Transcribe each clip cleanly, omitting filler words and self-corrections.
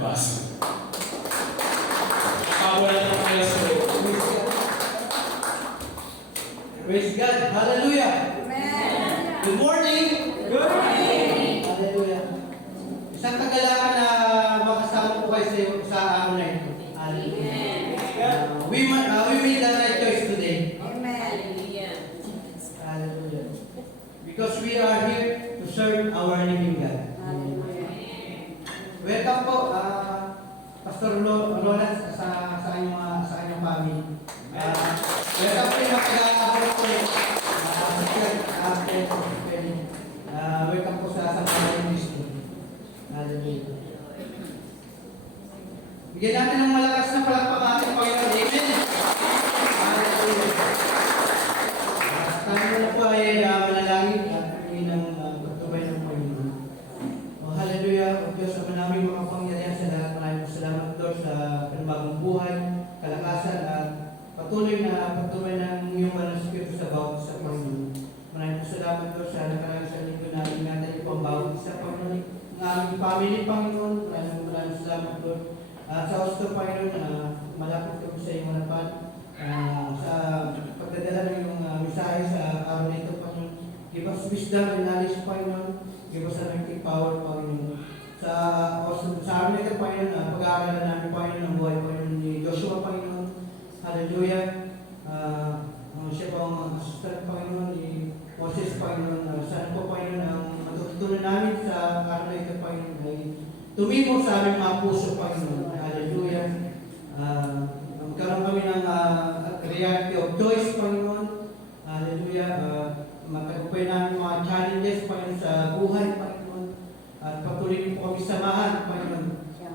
Awesome. Nakawalan ng kaya sa Praise God. Hallelujah. Amen. Good morning. Good morning. Hallelujah. Isang kagalakan na makasama po kayo sa araw na ito. Hallelujah. We made the right choice today. Amen. Hallelujah. Because we are here to serve our living God. Welcome po, Pastor Roland sa inyong family. Welcome po yung mga taga-ahon po. Welcome po sa mga ministry. Hallelujah. Bigyan natin ng malakas na palakpak ating Panginoon. Amen. Hallelujah. Tayo na po ay manalangin at pagiging ng pagtubay ng Panginoon. Hallelujah. O Diyos, sa manaming makapangyarihan sa lahat. Maraming salamat, Lord, sa panibagong buhay, kalakasan at patuloy na pagtubay ng iyong banal na Espiritu sa bawat isa, Panginoon. Maraming salamat, Lord, sa nakarang sa linggo namin natin po ang bawat isa, Panginoon. Ang aming family, Panginoon. Maraming salamat, Lord. Sa Osto, Panginoon, malapit kami sa iyong harapan. Sa pagdadala ng iyong mensahe sa araw na ito, Panginoon. Give us wisdom and knowledge, Panginoon. Give us anointing power, Panginoon. Sa araw na ito, Panginoon, pag-aaralan namin, Panginoon, ang buhay, Panginoon, ni Joshua, Panginoon. Hallelujah. Siya po ang assistant, Panginoon, ni Moses, Panginoon. Sana po, Panginoon, ang matututunan namin sa araw na ito, Panginoon, ay tumimo sa aming mga puso, Panginoon. Hallelujah. Magkaroon kami ng reality of choice, Panginoon. Hallelujah. Matagumpay namin mga challenges, Panginoon, sa buhay, Panginoon. At patuloy po kami samahan, Panginoon,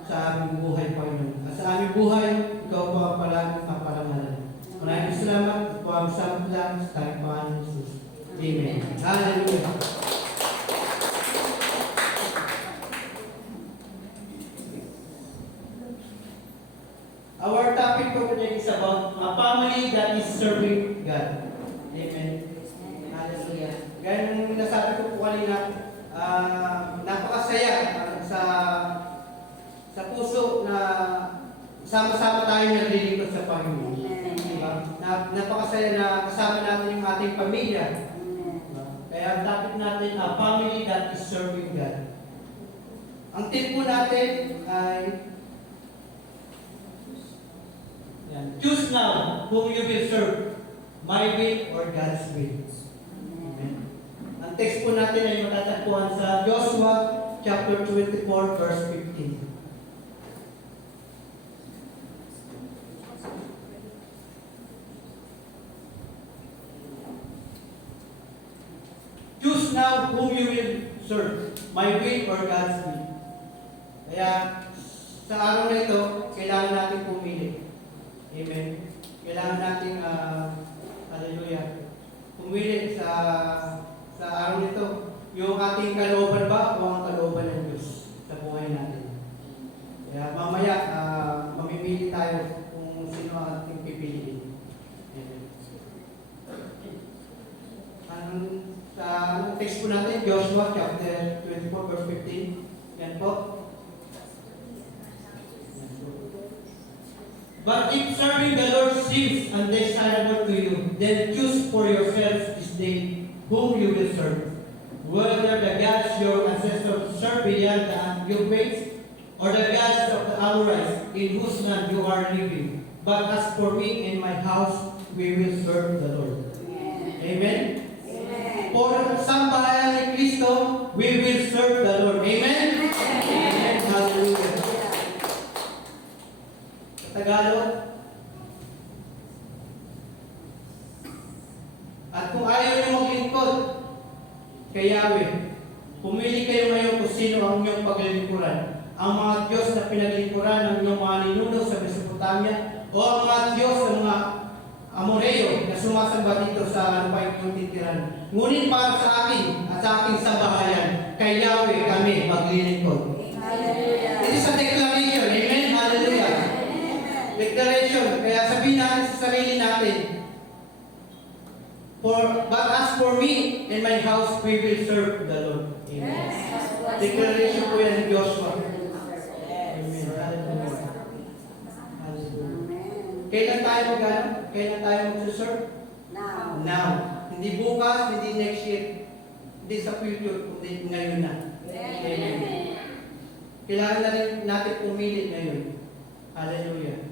sa aming buhay, Panginoon. At sa aming buhay, ikaw po ang palaging maparangalan. Maraming salamat po ang salamat lang sa tayong Panginoon Jesus. Amen. Hallelujah. Our topic for today is about a family that is serving God. Amen. Hallelujah. Gaya nung nasabi ko po kanina, napakasaya sa puso na sama-sama tayo naglilingkod sa Panginoon. Diba? Napakasaya na kasama natin yung ating pamilya. Kaya ang topic natin, a family that is serving God. Ang tip po natin ay choose now whom you will serve, my will or God's will. Amen. Ang text po natin ay matatagpuan sa Joshua chapter 24 verse 15. Choose now whom you will serve, my will or God's will. Kaya sa araw na ito, kailangan natin pumili. Amen. Kailangan natin, hallelujah, pumili sa araw nito, yung ating kalooban ba o ang kalooban ng Diyos sa buhay natin. Kaya mamaya, mamimili tayo kung sino ating pipiliin. Amen. Sa text po natin, Joshua chapter 24 verse 15. Yan po. But if serving the Lord seems undesirable to you, then choose for yourselves this day whom you will serve. Whether the gods your ancestors served beyond the Euphrates, or the gods of the Amorites in whose land you are living. But as for me and my house, we will serve the Lord. Amen? Amen. For sambahayan ni Kristo, we will serve the Lord. Amen? Amen. Hallelujah. Tagalog. At kung ayaw nyo maglingkod kay Yahweh, pumili kayo ngayon kung sino ang inyong paglilingkuran. Ang mga Diyos na pinaglingkuran ng inyong mga ninuno sa Mesopotamia o ang mga Diyos ng mga Amoreo na sumasamba dito sa lupain inyong titiran. Ngunit para sa akin at sa aking sambahayan, kay Yahweh kami maglilingkod. Hallelujah. It is a declaration. Amen? Hallelujah. Declaration. Kaya sabihin natin sa sarili natin, but as for me and my house, we will serve the Lord. Amen. Declaration po yan ni Joshua. Amen. Kailan tayo mag-ano? Kailan tayo mag-serve? Now. Now. Hindi bukas, hindi next year, hindi sa future, kundi ngayon na. Amen. Kailangan na rin natin pumili ngayon. Hallelujah.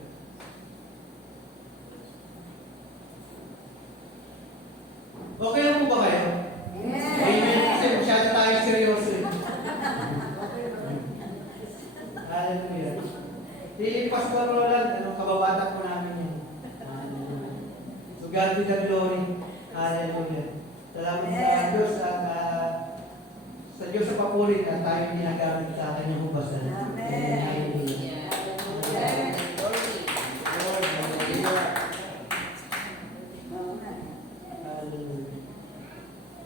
Okay lang po ba kayo? Amen. Kasi masyado tayo seryoso. Hallelujah. Si Pastor Roland, kababata po namin yun. So God be the glory. Hallelujah. Salamat sa Diyos at sa Diyos sa papulit at tayo ginagamit sa kanyang hubasan. Amen. Hallelujah. Hallelujah.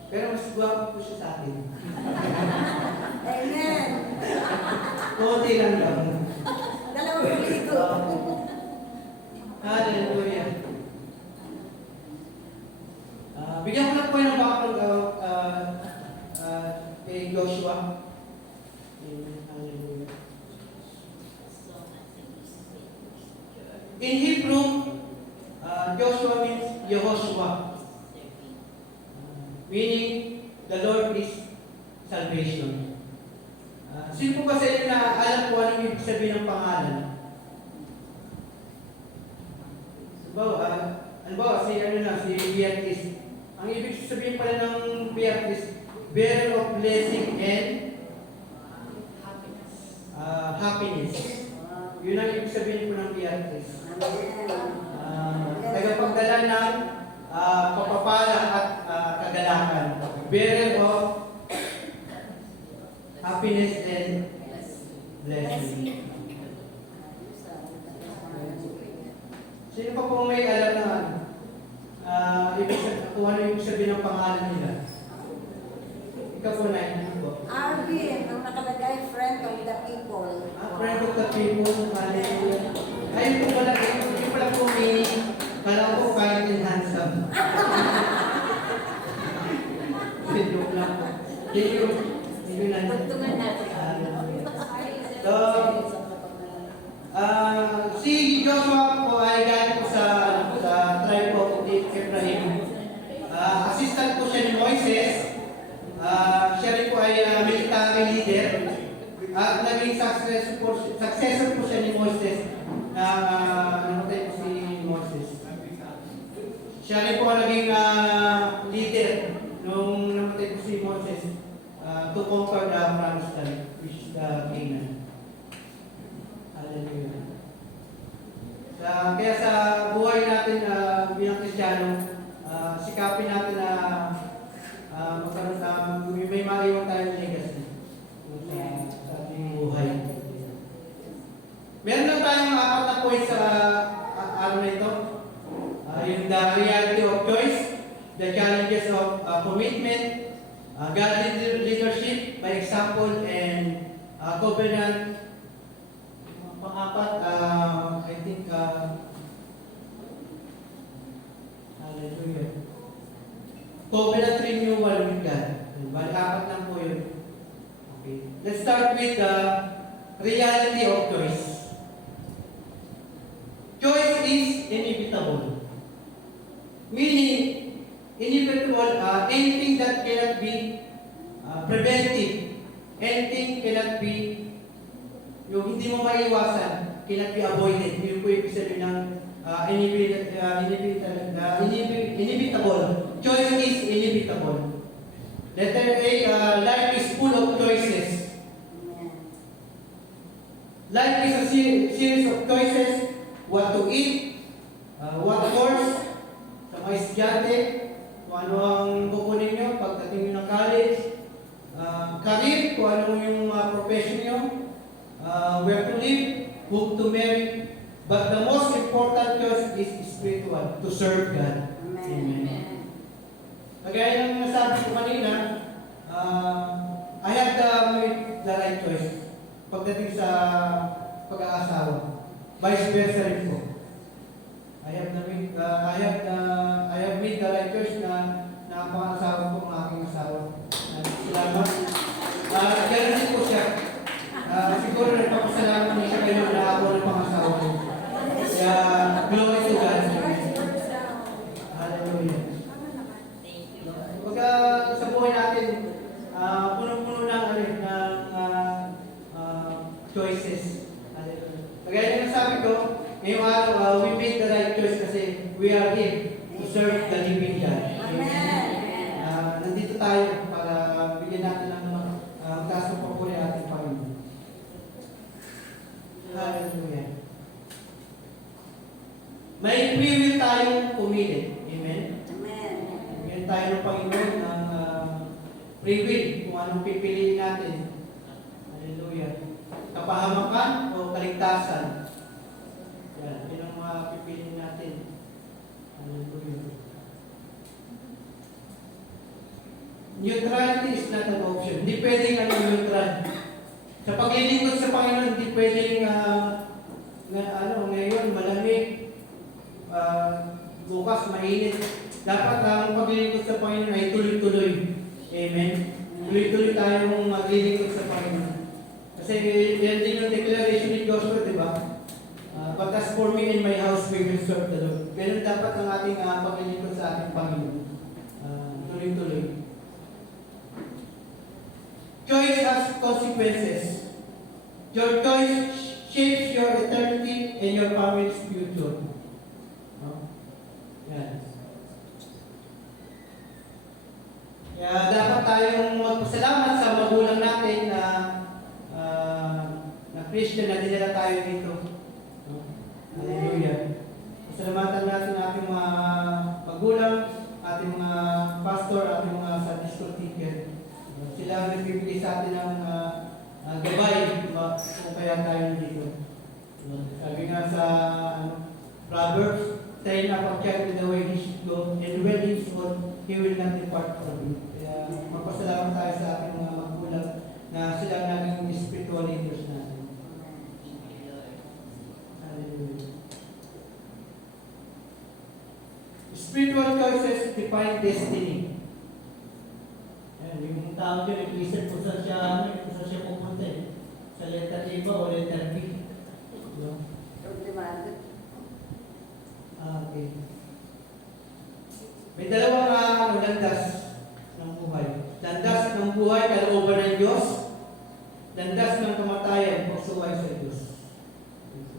Pero mas guwapo po siya sa akin. Amen. Konti lang daw. Dalawang ligo. Hallelujah. Bigyan ko lang po yung background kay Joshua. Amen. Hallelujah. In Hebrew, Joshua means Yehoshua. Meaning, the Lord is salvation. Sino po ba sa inyo na alam po anong ibig sabihin ng pangalan? Halimbawa, si Beatrice. Ang ibig sabihin pala ng Beatrice, bearer of blessing and happiness. Yun ang ibig sabihin po ng Beatrice. Tagapagdala ng papapala at kagalakan. Bearer of happiness and blessing. Sino pa po may alam na kung ano yung sabihin ng pangalan nila? Ikaw po na yun po. Arvin, ang nakalagay, friend of the people. Friend of the people. Hallelujah. Ayun po pala, yung pala po meaning, kala ko kahit in handsome. Joke lang po. Yun na. Tugtungan natin. So, si Joshua po ay galing po sa tribe of Ephraim. Assistant po siya ni Moises. Siya rin po ay military leader. At naging successor po siya ni Moises. Namatay po si Moises. Siya rin po ang naging leader nung namatay po si Moises to conquer the promised land, which is Canaan. Hallelujah. Kaya sa buhay natin bilang Kristiyano, sikapin natin na magkaroon may maiwan tayong legacy sa ating buhay. Meron lang tayong 4 na points sa araw na ito. Yung the reality of choice, the challenges of commitment, godly leadership by example, and covenant. Pang-apat, I think, hallelujah. Covenant renewal with God. Bali, 4 lang po yun. Okay. Let's start with the reality of choice. Choice is inevitable. Meaning, inevitable, anything that cannot be prevented, anything cannot be, yung hindi mo maiwasan, cannot be avoided. Yung po yung sabihin ng inevitable. Choice is inevitable. Letter A, life is full of choices. Life is a series of choices. What to eat, what course, sa mga estudyante, kung ano ang kukunin nyo pagdating nyo ng college, career, kung ano yung profession nyo, where to live, who to marry. But the most important choice is spiritual, to serve God. Amen. Kagaya ng nasabi ko kanina, I have made the right choice pagdating sa pag-aasawa. Vice versa rin po. I have made the right choice na pang-asawa ko ang aking asawa. Salamat. Ganun din po siya. Siguro nagpapasalamat niya siya kayo na ako ng pang-asawa niya. Kaya, glory to bibigyan. Amen. Nandito tayo para bigyan natin ng taas ng papuri ating Panginoon. Hallelujah. May free will tayong pumili. Amen? Amen. Bigyan tayo ng Panginoon ng free will kung anong pipiliin natin. Hallelujah. Kapahamakan o kaligtasan. Yan. Yan ang mga pipiliin natin. Hallelujah. Neutrality is not an option. Hindi pwedeng neutral. Sa paglilingkod sa Panginoon, hindi pwedeng ngayon malamig, bukas mainit. Dapat ang paglilingkod sa Panginoon ay tuloy-tuloy. Amen. Tuloy-tuloy tayong maglilingkod sa Panginoon. Kasi yan din yung declaration ni Joshua, di ba? But as for me and my house, we will serve the Lord. Ganun dapat ang ating paglilingkod sa ating Panginoon. Tuloy-tuloy. Choice has consequences. Your choice shapes your eternity and your family's future. No? Yan. Kaya dapat tayong magpasalamat sa magulang natin na Christian na dinala tayo dito. No? Hallelujah. Pasalamatan natin ating mga magulang, ating mga pastor, ating mga Sunday school teacher. Sila ang nagbibigay sa atin ng gabay kung kaya tayo dito. Sabi nga sa Proverbs, train up a child in the way he should go, and when he is old, he will not depart from it. Kaya magpasalamat tayo sa ating mga magulang na sila ang naging spiritual leaders natin. Hallelujah. Spiritual choices define destiny. Yung tao dyan, nag-isip kung saan siya pupunta eh. Sa letter A ba o letter B? No? Okay. May dalawang landas ng buhay. Landas ng buhay, kalooban ng Diyos. Landas ng kamatayan, pagsuway sa Diyos.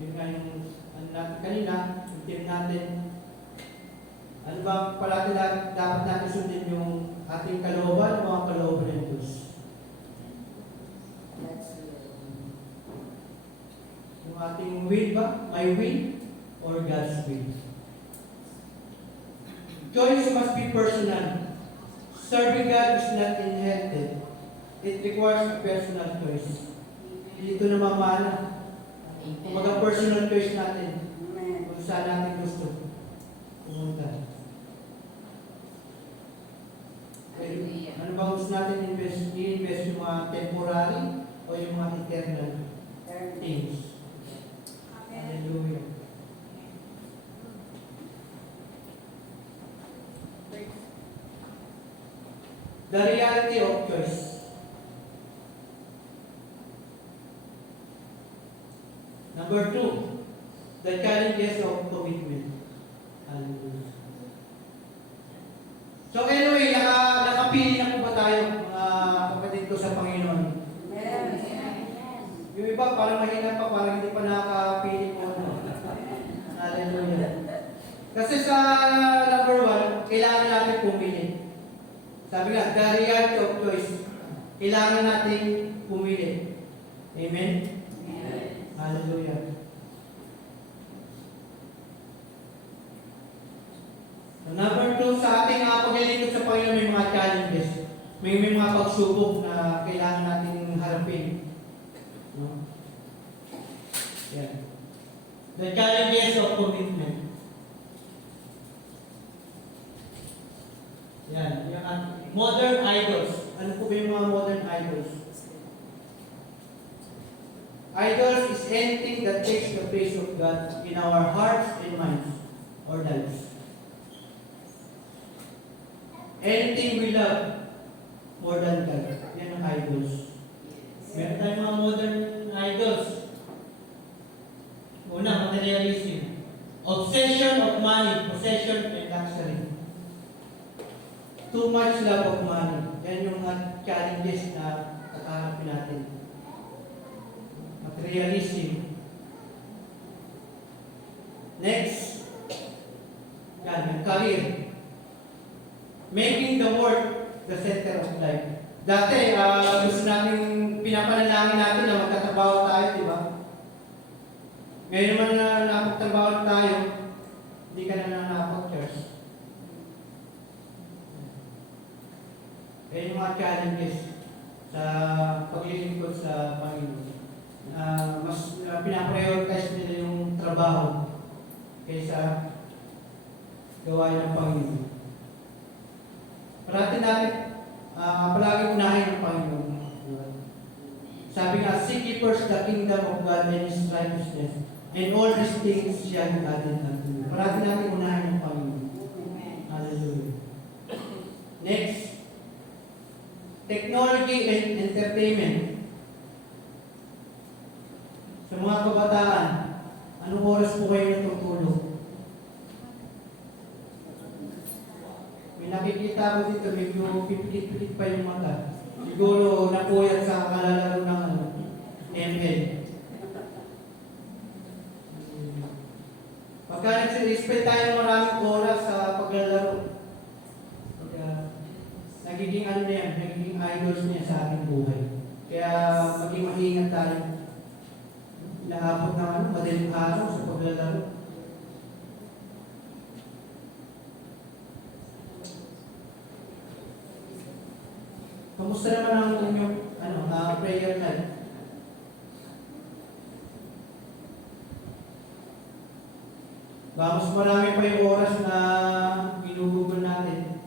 Yun nga yung kanina, yung team natin. Ano ba palagi dapat natin sundin yung ating kalooban o mga kalooban ng Diyos? Yung ating will ba? My will or God's will? Choice must be personal. Serving God is not inherited. It requires personal choice. Dito na mamana. Kumaga personal choice natin. Kung saan natin gusto pumunta. Ano bang gusto natin i-invest yung mga temporary o yung mga eternal things? Hallelujah. The reality of choice. Number 2, the challenges of commitment. Hallelujah. So anyway, nakapili na po ba tayo, mga kapatid ko sa Panginoon? Yung iba, parang mahina pa, parang hindi pa nakapili po. Hallelujah. Kasi sa number 1, kailangan natin pumili. Sabi nga, the reality of choice. Kailangan natin pumili. Amen? Hallelujah. Number 2, sa ating paglilingkod sa Panginoon, may mga challenges. May mga pagsubok na kailangan natin harapin. No? Yeah. The challenges of commitment. Yan. Yung modern idols. Ano po ba yung mga modern idols? Idols is anything that takes the place of God in our hearts and minds or lives. Anything we love more than God. Yan ang idols. Meron tayong mga modern idols. Una, materialism. Obsession of money, possession and luxury. Too much love of money. Yan yung challenges na kakaharapin natin. Materialism. Next, yan, yung career. Making the Word the center of life. Dati, gusto natin, pinapanalangin natin na magtatrabaho tayo, di ba? Ngayon naman na napagtrabaho tayo, hindi ka na napag-church. Kaya yung mga challenges sa paglilingkod sa Panginoon. Mas pinaprioritize nila yung trabaho kaysa gawain ng Panginoon. Parati natin, palagi unahin ng Panginoon. Sabi nga, seek ye first the kingdom of God and His righteousness, and all these things shall be added unto you. Parati natin unahin ng Panginoon. Hallelujah. Next, technology and entertainment. Sa mga kabataan, anong oras po kayo natutulog? May nakikita ko dito, medyo pipilit-pilit pa yung mata. Siguro napuyat sa kalalaro ng ML. Pagka nag-spend tayo maraming oras sa paglalaro, nagiging ano na yan, nagiging idols niya sa ating buhay. Kaya maging maingat tayo. Naabot ng madaling araw sa paglalaro. Kamusta naman ang inyong prayer life? Mas marami pa yung oras na ginugugol natin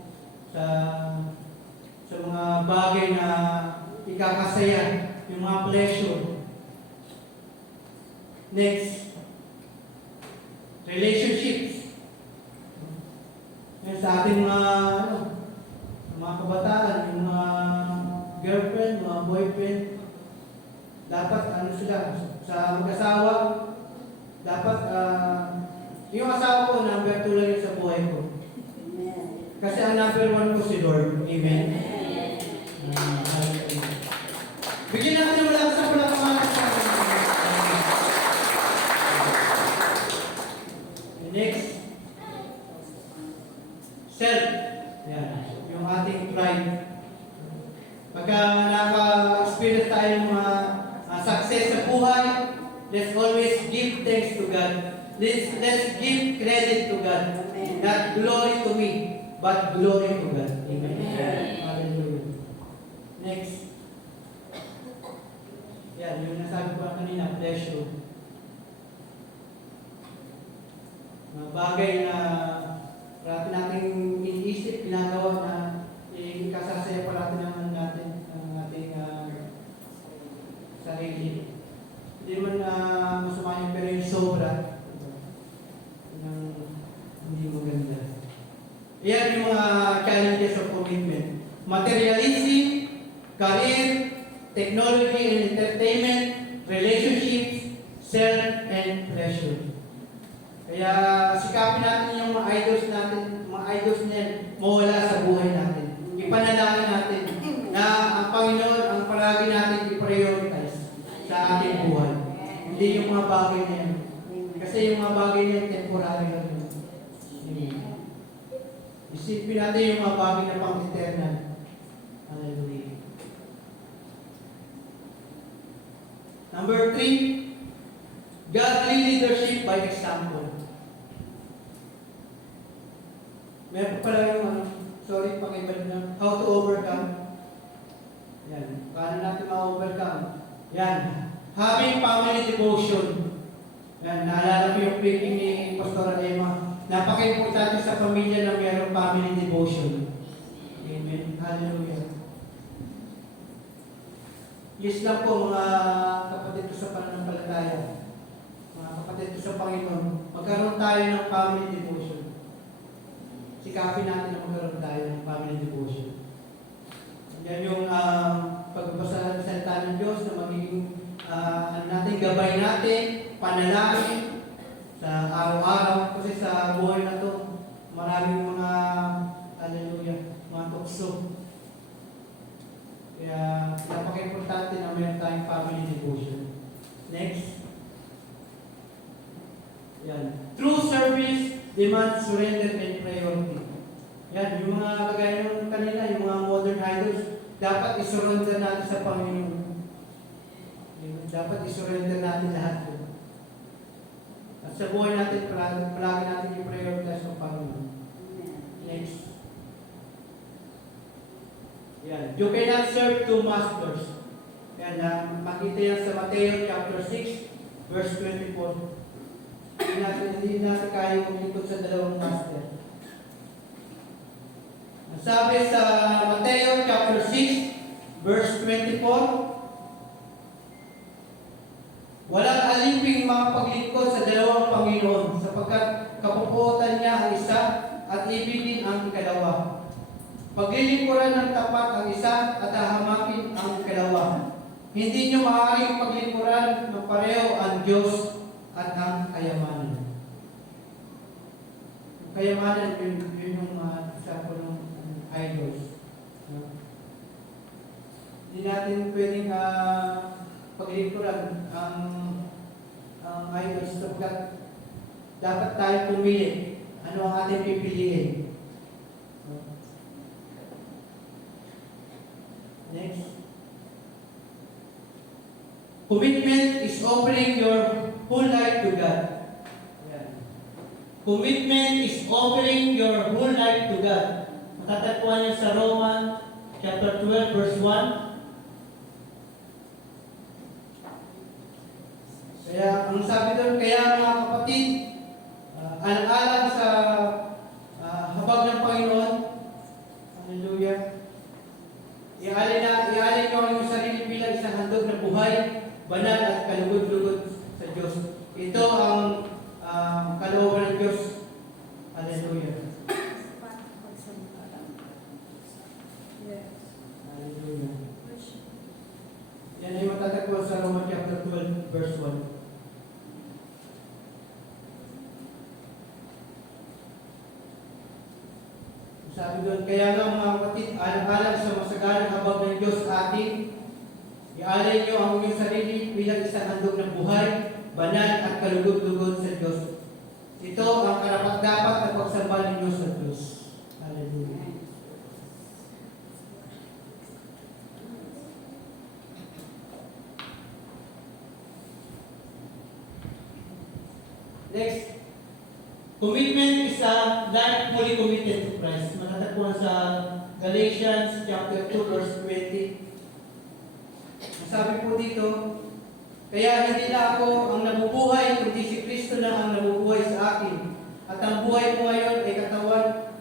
sa mga bagay na ikakasaya, yung mga pleasure. Next, relationships. Yan sa ating mga kabataan, yung mga girlfriend, mga boyfriend, dapat sila, sa mag-asawa, dapat yung asawa ko, number 2 lang yun sa buhay ko. Kasi ang number 1 ko si Lord. Amen. Bigyan natin ng malakas sa palakpakan. Next, self. Yan. Yung ating pride. Pagka naka-experience tayo ng mga success sa buhay, let's always give thanks to God. Let's give credit to God. Not glory to me, but glory to God. Amen. Hallelujah. Next. Yan, yung nasabi ko kanina, pleasure. Mga bagay na parati nating iniisip, ginagawa na ikasasaya parati naman natin ang ating sarili. Hindi naman masama yung pero yung sobra. Hindi maganda. Yan yung mga challenges of commitment. Materialism, career, technology and entertainment, relationships, self, and pleasure. Kaya sikapin natin yung mga idols niyan, mawala sa buhay natin. Ipanalangin natin na ang Panginoon ang palagi natin i-prioritize sa ating buhay. Hindi yung mga bagay na yan. Kasi yung mga bagay na yan, temporary lang yun. Isipin natin yung mga bagay na pang-eternal. Hallelujah. Number 3, godly leadership by example. Meron pala yung, pakibalik na, how to overcome. Yan. Paano natin ma-overcome? Yan. Having family devotion. Yan. Naalala ko yung preaching ni Pastor Emma. Napaka-importante sa pamilya na mayroong family devotion. Amen. Hallelujah. Yes lang po mga kapatid ko sa pananampalataya. Mga kapatid ko sa Panginoon. Magkaroon tayo ng family devotion. Sikapin natin na magkaroon tayo ng family devotion. Yan yung pagbabasa ng salita ng Diyos na magiging natin gabay natin, panalangin sa araw-araw. Kasi sa buhay na to, maraming mga, hallelujah, mga tukso. Kaya napaka-importante na mayroon tayong family devotion. Next. Yan. True service demands surrender and priority. Yan, yung mga kagaya ng kanila, yung mga modern idols, dapat isurrender natin sa Panginoon. Dapat isurrender natin lahat yun. At sa buhay natin, palagi natin yung prioritize ng Panginoon. Next. Yan. You cannot serve two masters. Yan, makita yan sa Mateo chapter 6, verse 24. Hindi natin kaya umikot sa dalawang master. Sabi sa Mateo chapter 6, verse 24, walang aliping mapaglingkod sa dalawang Panginoon, sapagkat kapupuotan niya ang isa at ibigin ang ikalawa. Paglilingkuran ng tapat ang isa at hahamakin ang ikalawa. Hindi niyo maaaring paglingkuran ng pareho ang Diyos at ang kayamanan. Yung kayamanan, yun yung example ng idols. Hindi natin pwedeng paglingkuran ang idols sapagkat dapat tayo pumili. Ano ang ating pipiliin? Next. Commitment is offering your whole life to God. Ayan. Commitment is offering your whole life to God. Matatagpuan niyo sa Roman chapter 12 verse 1. Kaya ang sabi doon, kaya mga kapatid, alang-alang sa habag ng Panginoon, hallelujah, ialin niyo ang inyong sarili bilang isang handog na buhay, banal at kalugod-lugod sa Diyos. Ito ang kalooban ng Diyos. Hallelujah. Hallelujah. Yan ay matatagpuan sa Roman chapter 12 verse 1. Sabi doon, kaya nga mga kapatid, alang-alang sa masagalang habag ng Diyos sa atin, ialay niyo ang inyong sarili bilang isang handog ng buhay, banal at kalugod-lugod sa Diyos. Ito ang karapat-dapat na pagsamba ninyo sa Diyos. Hallelujah. Next. Commitment is a life fully committed to Christ. Matatagpuan sa Galatians chapter 2 verse 20. Sabi po dito, kaya hindi na ako ang nabubuhay, kundi si Kristo na ang nabubuhay sa akin. At ang buhay ko ngayon ay katawan,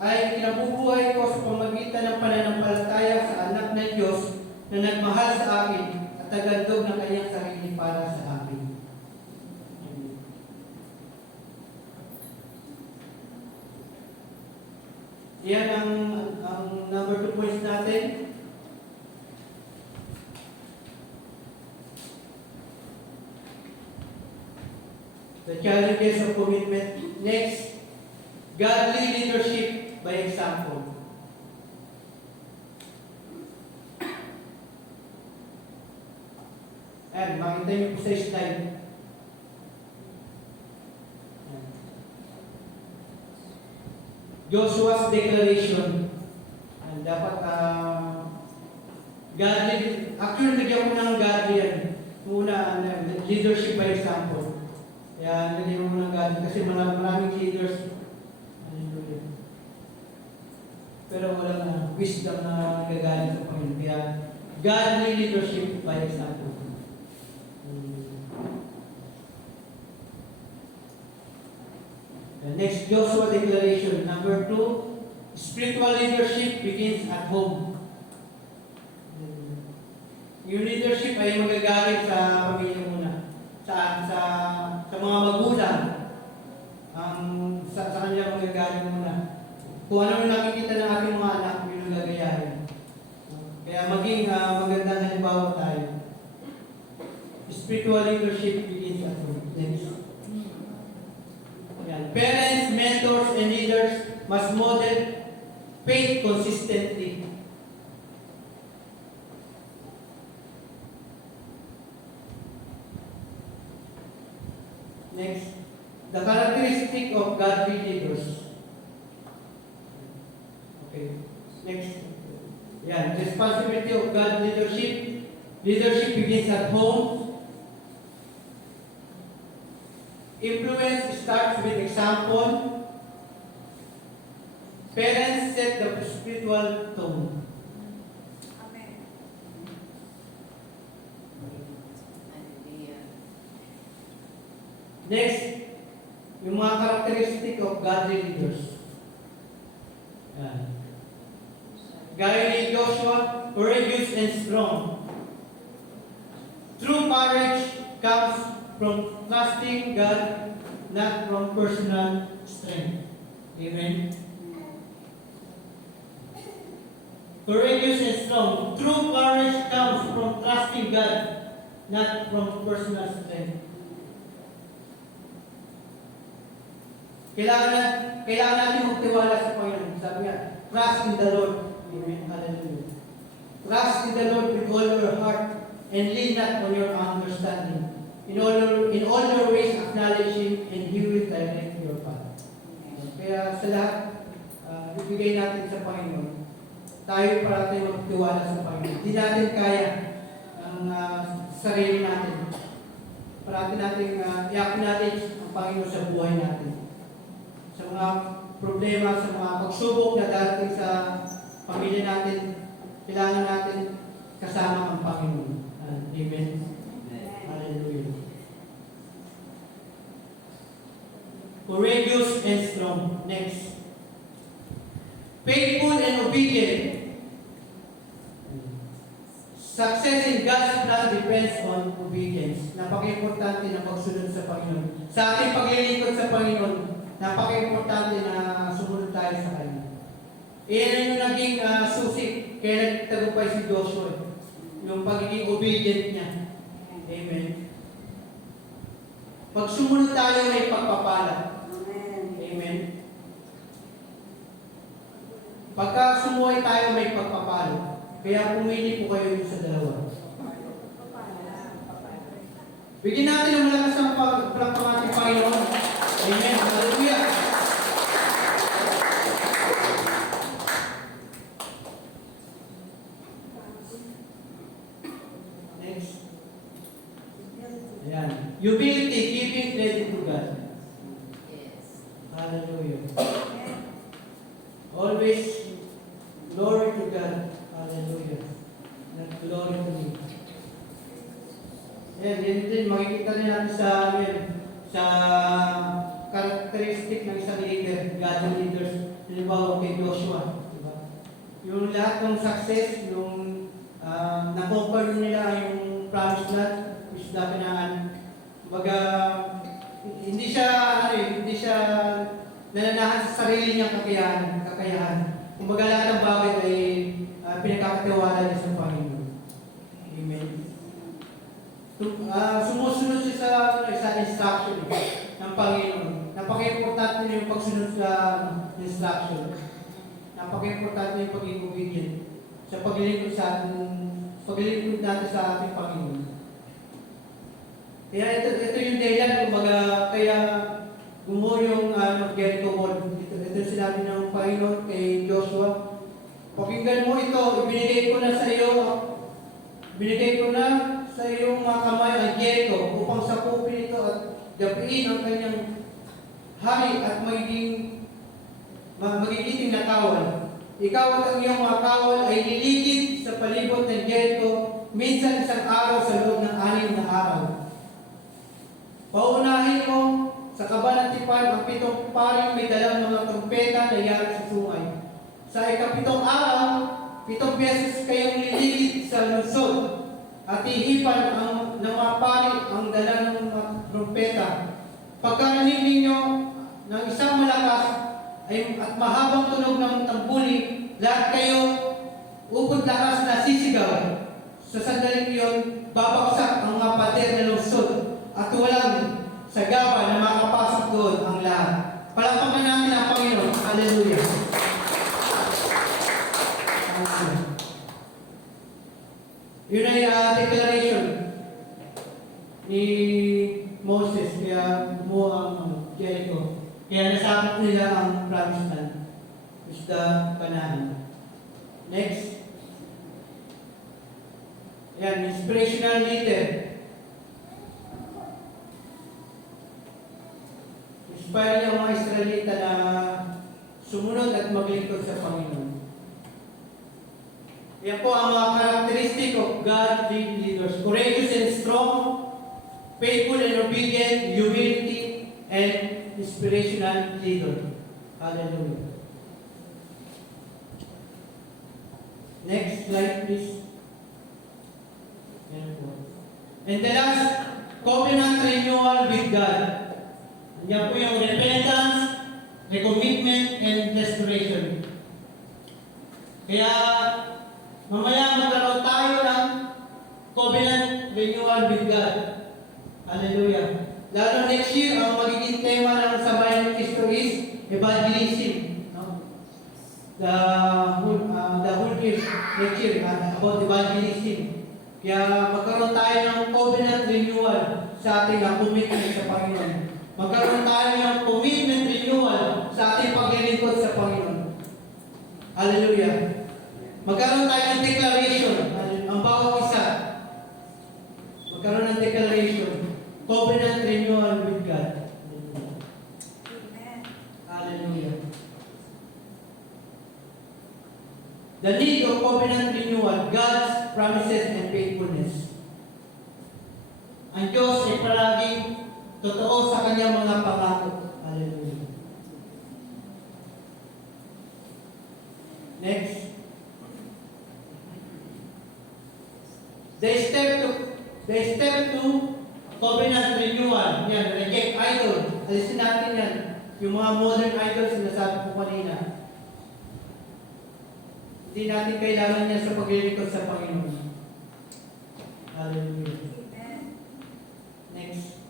ay kinabubuhay ko sa pamagitan ng pananampalataya sa anak ng Diyos na nagmahal sa akin at nagandog ng kanyang sarili para sa akin. Yan ang number 2 points natin. The challenges of commitment. Next, godly leadership by example. Ayan, makita niyo po sa slide. Joshua's declaration. And dapat godly, actually nagyan ko ng godly yan. Una, leadership by example. Kaya nagyan ko ng godly kasi maraming leaders. Hallelujah. Pero walang wisdom na gagaling sa Panginoon. Kaya godly leadership by example. The next Joshua declaration, number 2, spiritual leadership begins at home. Yung leadership ay magagaling sa pamilya muna, sa mga magulang, sa kanila magagaling muna. Kung ano yung nakikita ng ating mga anak, yun ang gagayahin. Kaya maging magandang halimbawa tayo. Spiritual leadership begins at home. Next. Parents, mentors, and leaders must model faith consistently. Next, the characteristic of godly leaders. Yan, responsibility of God leadership. Leadership begins at home. Influence starts with example. Parents set the spiritual tone. Amen. Next, yung mga characteristic of godly leaders. Yan. Gaya ni Joshua, courageous and strong. True courage comes from trusting God, not from personal strength. Amen. Courageous and strong. True courage comes from trusting God, not from personal strength. Kailangan natin magtiwala sa Panginoon. Sabi nga, trust in the Lord. Amen. Hallelujah. Trust in the Lord with all your heart and lean not on your understanding. In all your ways, acknowledge Him and He will direct your path. Kaya sa lahat, ibigay natin sa Panginoon. Tayo para tayo magtiwala sa Panginoon. Hindi natin kaya ang sarili natin. Para natin i-acknowledge ang Panginoon sa buhay natin. Sa mga problema, sa mga pagsubok na darating sa pamilya natin, kailangan natin kasama ang Panginoon. Amen. Hallelujah. Courageous and strong. Next. Faithful and obedient. Success in God's plan depends on obedience. Napaka-importante na pagsunod sa Panginoon. Sa ating paglilingkod sa Panginoon, napaka-importante na sumunod tayo sa Kanya. Iyan yung naging susi kaya nagtagumpay si Joshua. Yung pagiging obedient niya. Amen. Pag sumunod tayo, may pagpapala. Amen. Pagka sumuhay tayo, may pagpapala. Kaya pumili po kayo sa dalawa. Bigyan natin ng malakas ang pagpapala ng Panginoon. Amen. Hallelujah. Next. Ayan. Humility, giving credit to God. Yes. Hallelujah. Always glory to God. Hallelujah. Not glory to me. Ayan, yan din, makikita rin natin sa characteristic ng isang leader, godly leaders, halimbawa kay Joshua. Diba? Yung lahat ng success, yung na-conquer nila yung promised land, which is Canaan. Kumbaga, hindi siya nananahan sa sarili niyang kakayahan. Kumbaga lahat ng bagay ay pinagkakatiwala niya sa Panginoon. Amen. Sumusunod siya sa instruction ng Panginoon. Napaka-importante niya yung pagsunod sa instruction. Napaka-importante yung pagiging obedient sa paglilingkod natin sa ating Panginoon. Kaya ito yung dahilan, kumbaga, kaya gumawa yung Jericho Wall. Ito sinabi ng Panginoon kay Joshua. Pakinggan mo ito, ibinigay ko na sa iyo mga kamay ang Jericho upang sakupin ito at dapiin ang kanyang hari at magigiting na kawal. Ikaw at ang iyong mga kawal ay liligid sa palibot ng Jericho minsan isang araw sa loob ng 6 na araw. Paunahin mo sa kabanatipan ang 7 paring may dalang mga trumpeta na yari sa sungay. Sa ika-7 araw, 7 beses kayong liligid sa lungsod at ihipan ng mga pari ang dala ng mga trumpeta. Pagkarinig ninyo ng isang malakas at mahabang tunog ng tambuli, lahat kayo upod lakas na sisigaw. Sa sandaling iyon, babagsak ang mga pader na lungsod at walang sagaba na makapasok doon ang lahat. Palakpakan natin ang Panginoon. Hallelujah. Yun ay declaration ni Moses kaya mo ang Jericho. Kaya nasakop nila ang promised land, which is the Canaan. Next, Yan, inspirational leader. Inspire niya ang mga Israelita na sumunod at maglingkod sa Panginoon. Yan po ang mga characteristic of godly leaders. Courageous and strong, faithful and obedient, humility, and inspirational leader. Hallelujah. Next slide, please. Yan po. And the last, covenant renewal with God. Yan po yung repentance, recommitment, and restoration. Kaya, mamaya magkaroon tayo ng covenant renewal with God. Hallelujah. Lalo next year, ang magiging tema ng Sabayan ng Kristo is evangelism. No? The whole year, next year, about evangelism. Kaya magkaroon tayo ng covenant renewal sa ating commitment sa Panginoon. Magkaroon tayo ng commitment renewal sa ating paglilingkod sa Panginoon. Hallelujah. Magkaroon tayo ng declaration. Ang bawat isa. Magkaroon ng declaration. Covenant renewal with God. Amen. Hallelujah. The need of covenant renewal, God's promises and faithfulness. Ang Diyos ay palaging totoo sa kanyang mga pangako. Hallelujah. Next. The step to covenant renewal. Yan, reject idol. Alisin natin yan. Yung mga modern idols na nasabi ko kanina. Hindi natin kailangan niya sa paglilingkod sa Panginoon. Hallelujah. Amen. Next.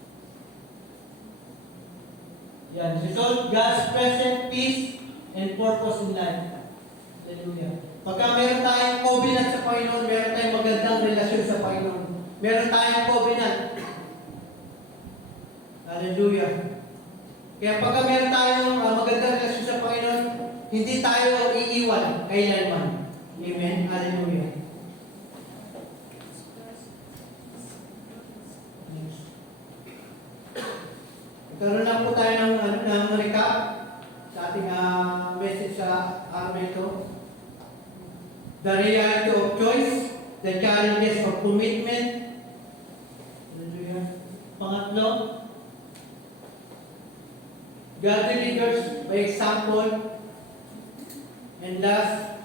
Yan. Result God's present peace and purpose in life. Hallelujah. Pagka meron tayong covenant sa Panginoon, meron tayong magandang relasyon sa Panginoon. Meron tayong covenant. Hallelujah. Kaya pagka meron tayong magandang relasyon sa Panginoon, hindi tayo iiwan kailanman. Amen. Hallelujah. Next. Karoon lang po tayo ng recap sa ating message sa araw na ito. The reality of choice, the challenges of commitment. Hallelujah. Pangatlo, godly leaders by example. And last,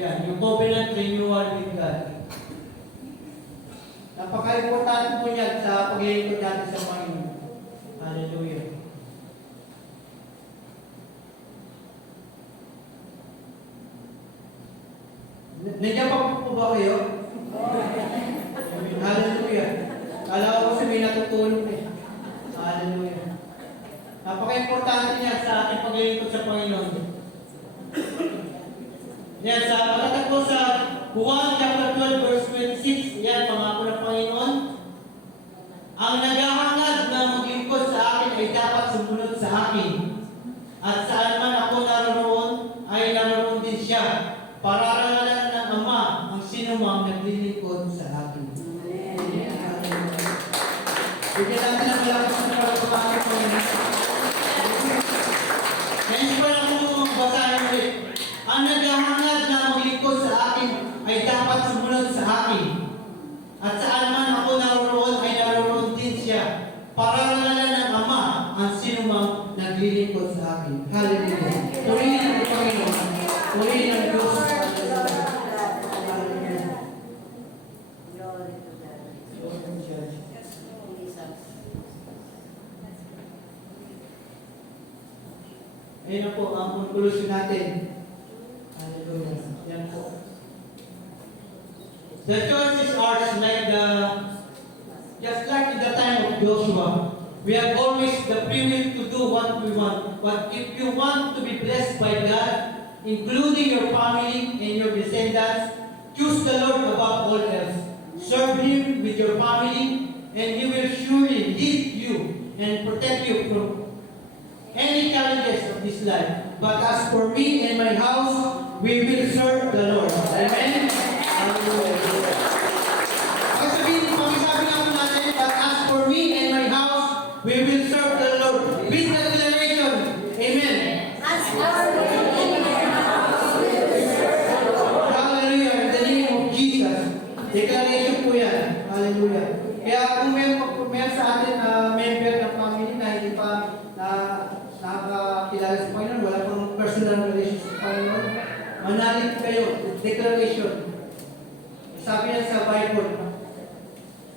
yung covenant renewal with God. Napaka-importante po yan sa paglilingkod natin sa Panginoon. Hallelujah. Nandiyan pa po ba kayo? Hallelujah. Kala ko kasi may natutulog eh. Hallelujah. Napaka-importante niya sa ating paglilingkod sa Panginoon. Yan, sa pagkatag po sa Juan chapter 12 verse 26, yan, pangako ng Panginoon. Ang naghahangad na maglingkod sa akin ay dapat sumunod sa akin. At saan man ako naroon, ay naroon din siya. Pararangalan ng Ama ang sinumang naglilingkod sa akin. Bigyan natin ang malakas na pagpapakot ko yun. Na-inspire ako magbasahin ulit. Ang naghahangad na maglingkod sa akin ay dapat sumunod sa akin. At saan man ako naroon ay naroon din siya. Pararangalan ng Ama ang sinumang naglilingkod sa akin. Hallelujah. Purihin ang Panginoon. Purihin ang Diyos. Ayun na po ang conclusion natin. Hallelujah. Yan po. The church is ours just like in the time of Joshua. We have always the free will to do what we want. But if you want to be blessed by God, including your family and your descendants, choose the Lord above all else. Serve Him with your family, and He will surely lead you and protect you from any challenges of this life. But as for me and my house, we will serve the Lord. Amen? Hallelujah. Pag sabi nga po natin, but as for me and my house, we will serve the Lord. With the declaration. Amen. As for me and my house, we will serve the Lord. Hallelujah. In the name of Jesus. Declaration po yan. Hallelujah. Kaya kung may sa atin member ng family na hindi pa nakakilala sa Panginoon, wala pang personal relationship sa Panginoon, manalig kayo. Declaration. Sabi yan sa Bible,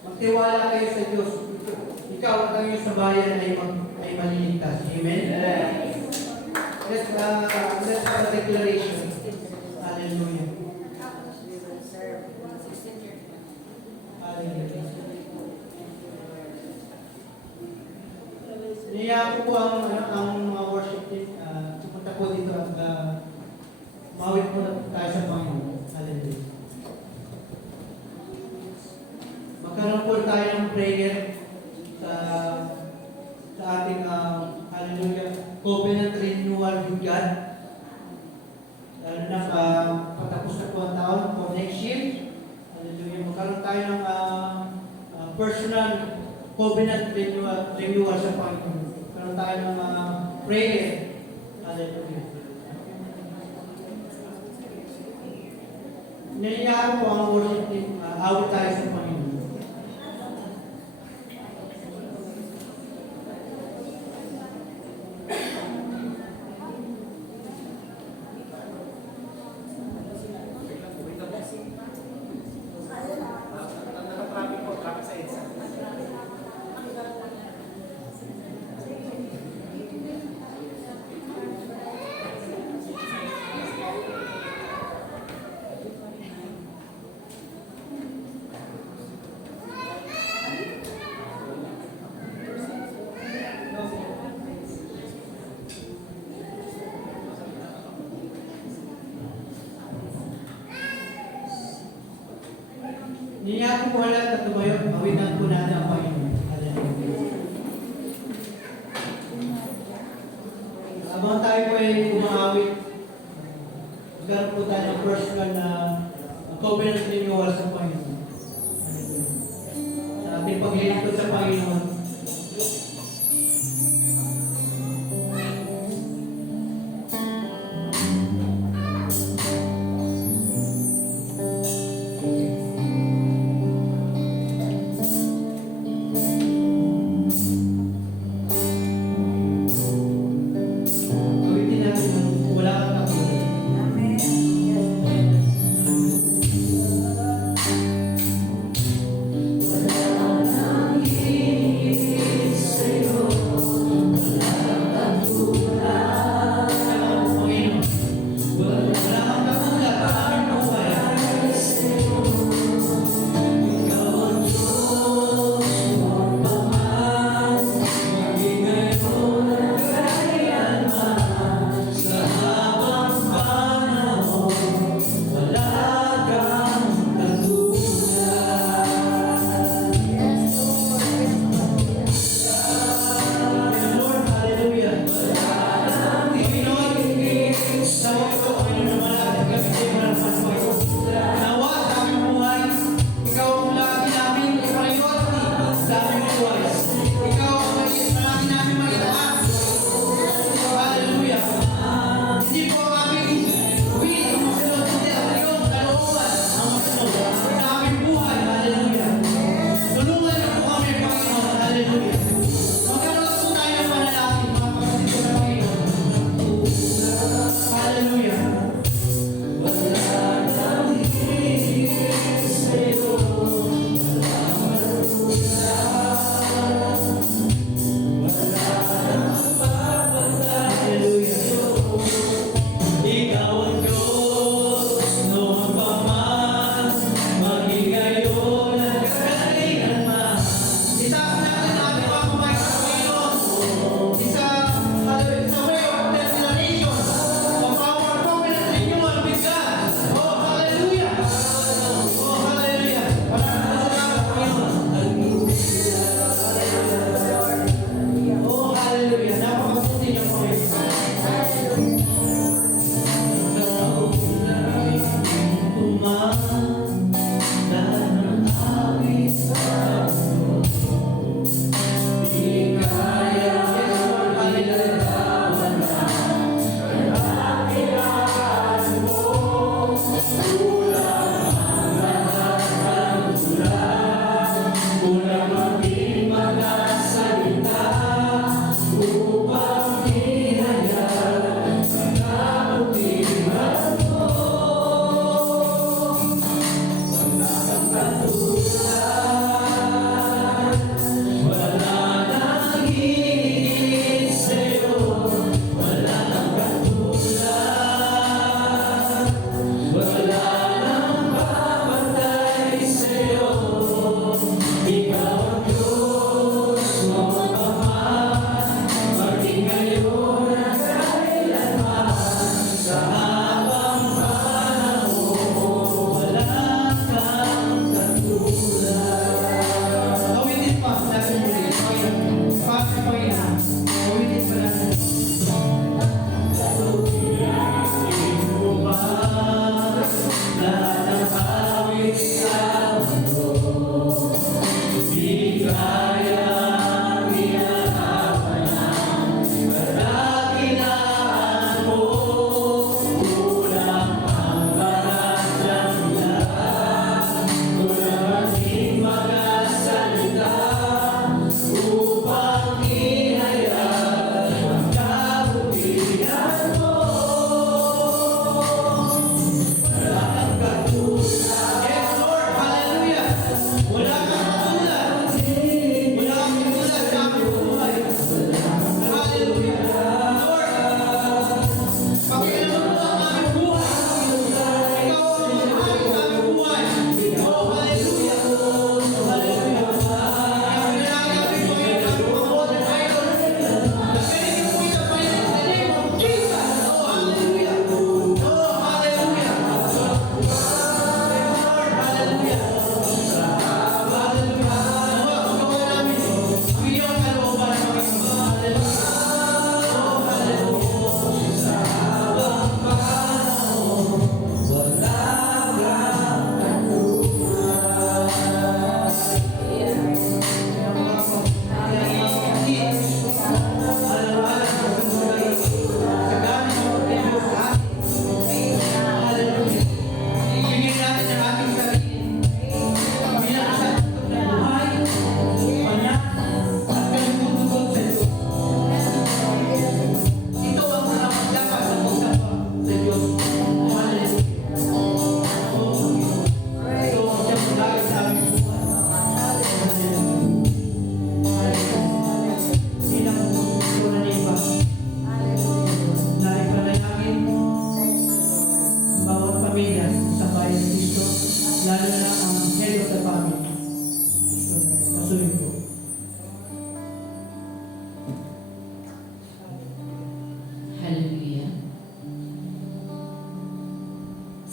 magtiwala kayo sa Diyos. Ikaw at ang iyong sa bayan ay maliligtas. Amen? Let's have a declaration. Hallelujah. Hallelujah. Niya ko po ang mga worship team. Pupunta po dito at mawit po na tayo sa Panginoon. Hallelujah. Magkaroon po tayo ng prayer sa ating hallelujah, covenant renewal with God. Lalo na patapos na po ang taon for next year. Hallelujah. Magkaroon tayo ng personal covenant renewal sa Panginoon. Magkaroon tayo ng prayer. Hallelujah. Naiiyak po ang worship team. Awit tayo sa Panginoon. Niya po wala na tumayo, mawinan po natin ang Panginoon. Hallelujah. Habang tayo po ay umawit, magkaroon po tayo ng personal na covenant renewal sa Panginoon. Hallelujah. Sa ating paglilingkod sa Panginoon, awitin natin ng wala kang katulad. Amen. Yes.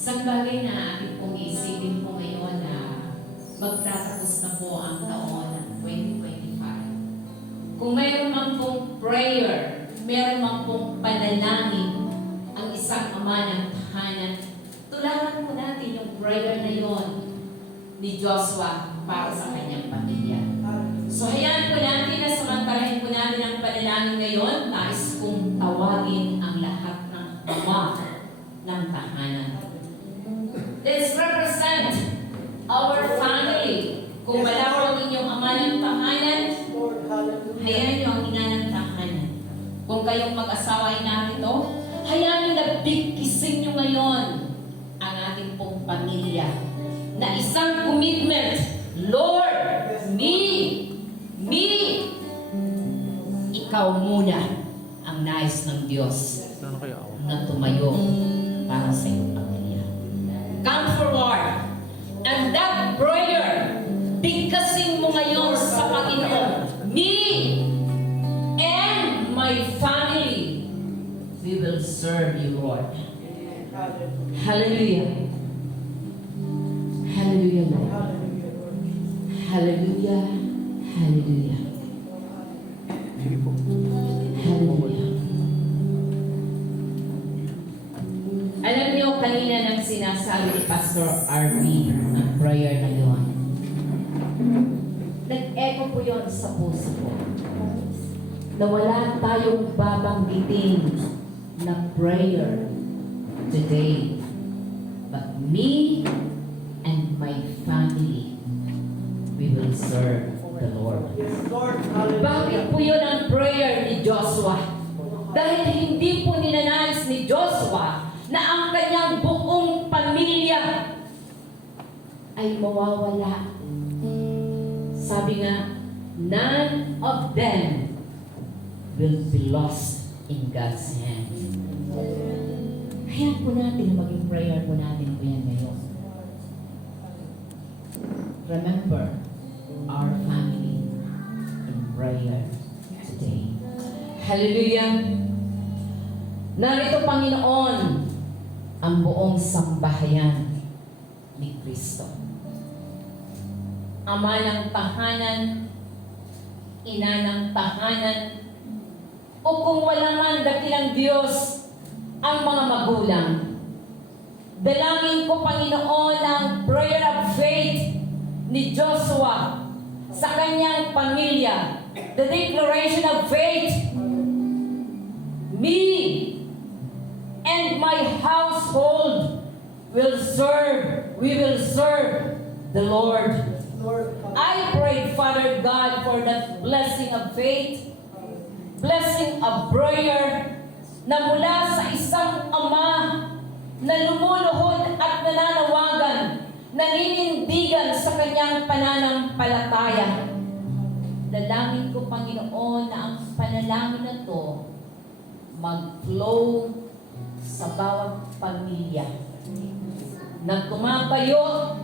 Isang bagay na ating pong iisipin po ngayon na magtatapos na po ang taon ng 2025. Kung mayroon man pong prayer, mayroon man pong panalangin ang isang ama ng tahanan, tularan po natin yung prayer na yon ni Joshua para sa kanyang pamilya. So hayaan po natin na samantalahin po natin ang panalangin ngayon, nais kong tawagin ang lahat ng ama ng tahanan. Let's represent our family. Kung wala po ang inyong ama ng tahanan, hayaan nyo ang ina ng tahanan. Kung kayong mag-asawa ay narito, hayaan nyo na bigkisin nyo ngayon ang ating pong pamilya na isang commitment. Lord, me, ikaw muna ang nais ng Diyos na tumayo para sa iyong pamilya. Come forward. And that prayer, bigkasin mo ngayon sa Panginoon. Me and my family, we will serve you, Lord. Hallelujah. Hallelujah, Lord. Hallelujah. Hallelujah. Hallelujah. Alam niyo, kanina nang sinasabi ni Pastor RV ang prayer na yun, nag-echo po yun sa puso ko na wala tayong babanggitin na prayer today, but me and my family, we will serve the Lord. Bakit po yun ang prayer ni Joshua? Dahil hindi po ninanais ni Joshua na ang kanyang buong pamilya ay mawawala. Sabi nga, none of them will be lost in God's hand. Kaya po natin, maging prayer po natin po yan ngayon. Remember our family in prayer today. Hallelujah! Narito, Panginoon, ang buong sambahayan ni Kristo. Ama ng tahanan, ina ng tahanan, o kung wala man dakilang Diyos ang mga magulang. Dalangin ko, Panginoon, ang prayer of faith ni Joshua sa kanyang pamilya. The declaration of faith. Me and my household we will serve the Lord. I pray, Father God, for that blessing of faith, blessing of prayer, na mula sa isang ama na lumuluhod at nananawagan, naninindigan sa kanyang pananampalataya. Dalangin ko, Panginoon, na ang panalangin na to mag-flow sa bawat pamilya na tumatayo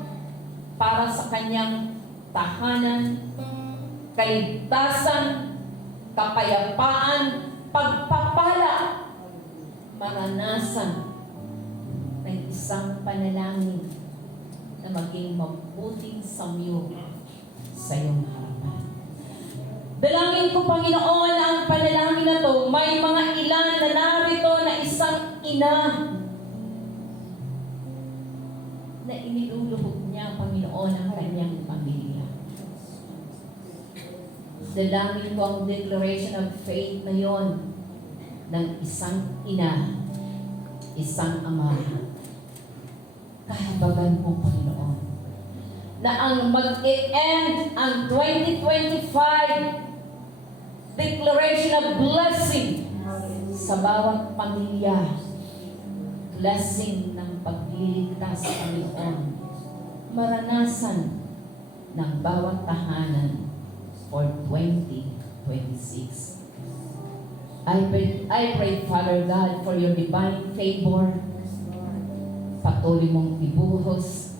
para sa kanyang tahanan, kaligtasan, kapayapaan, pagpapala, maranasan ng isang panalangin na maging mabuting samyo sa iyong harapan. Dalangin ko, Panginoon, ang panalangin na to, may mga ilan na narito na isang ina na iniluluhod niya, Panginoon, ang kanyang pamilya. Dalangin ko ang declaration of faith na yon ng isang ina, isang ama. Kahabagan mo, Panginoon, na ang mag-e-end ang 2025 declaration of blessing sa bawat pamilya. Blessing ng pagliligtas sa Panginoon. Maranasan ng bawat tahanan for 2026. I pray, Father God, for your divine favor. Patuloy mong ibuhos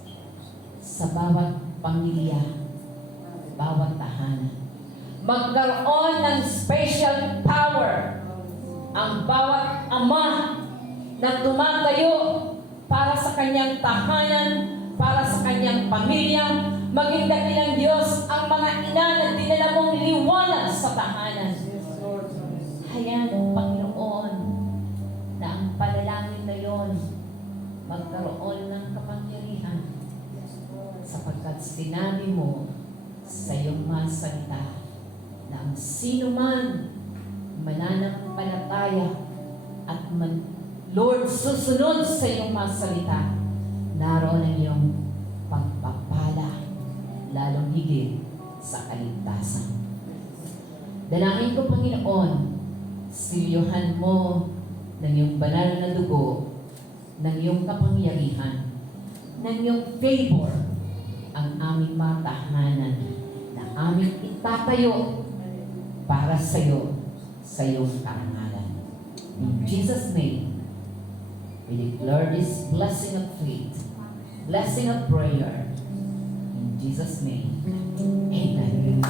sa bawat pamilya, bawat tahanan. Magkaroon ng special power ang bawat ama na tumatayo para sa sa kanyang tahanan, para sa kanyang pamilya. Maging dakilang Diyos ang mga ina na dinala mong liwanag sa tahanan. Hayaan mo, Panginoon, na ang panalangin na yon magkaroon ng kapangyarihan sapagkat sinabi mo sa iyong mga salita na ang sino man mananampalataya at Lord, susunod sa iyong mga salita, naroon ang iyong pagpapala, lalong higit sa kaligtasan. Dalangin ko, Panginoon, silyohan mo ng iyong banal na dugo, ng iyong kapangyarihan, ng iyong favor, ang aming mga tahanan na aming itatayo para sa iyo, sa iyong karangalan. In Jesus' name, we declare this blessing of faith, blessing of prayer. In Jesus' name, amen.